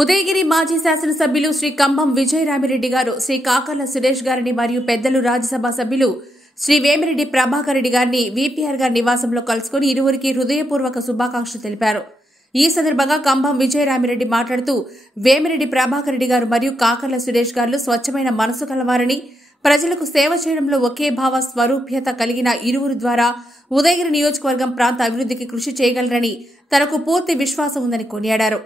ఉదయగిరి మాజీ శాసనసభ్యులు శ్రీ కంభం విజయరామిరెడ్డి గారు శ్రీ కాకర్ల సురేష్ గారిని మరియు పెద్దలు రాజ్యసభ సభ్యులు శ్రీ వేమిరెడ్డి ప్రభాకర్ రెడ్డి గారిని వీపీఆర్ గారి నివాసంలో కలుసుకుని ఇరువురికి హృదయపూర్వక శుభాకాంక్షలు తెలిపారు. ఈ సందర్భంగా కంభం విజయరామిరెడ్డి మాట్లాడుతూ వేమిరెడ్డి ప్రభాకర్ రెడ్డి గారు మరియు కాకర్ల సురేష్ గారు స్వచ్ఛమైన మనసు కలవారని, ప్రజలకు సేవ చేయడంలో ఒకే భావ స్వరూప్యత కలిగిన ఇరువురు ద్వారా ఉదయగిరి నియోజకవర్గం ప్రాంత అభివృద్ధికి కృషి చేయగలరని తనకు పూర్తి విశ్వాసం ఉందని కొనియాడారు.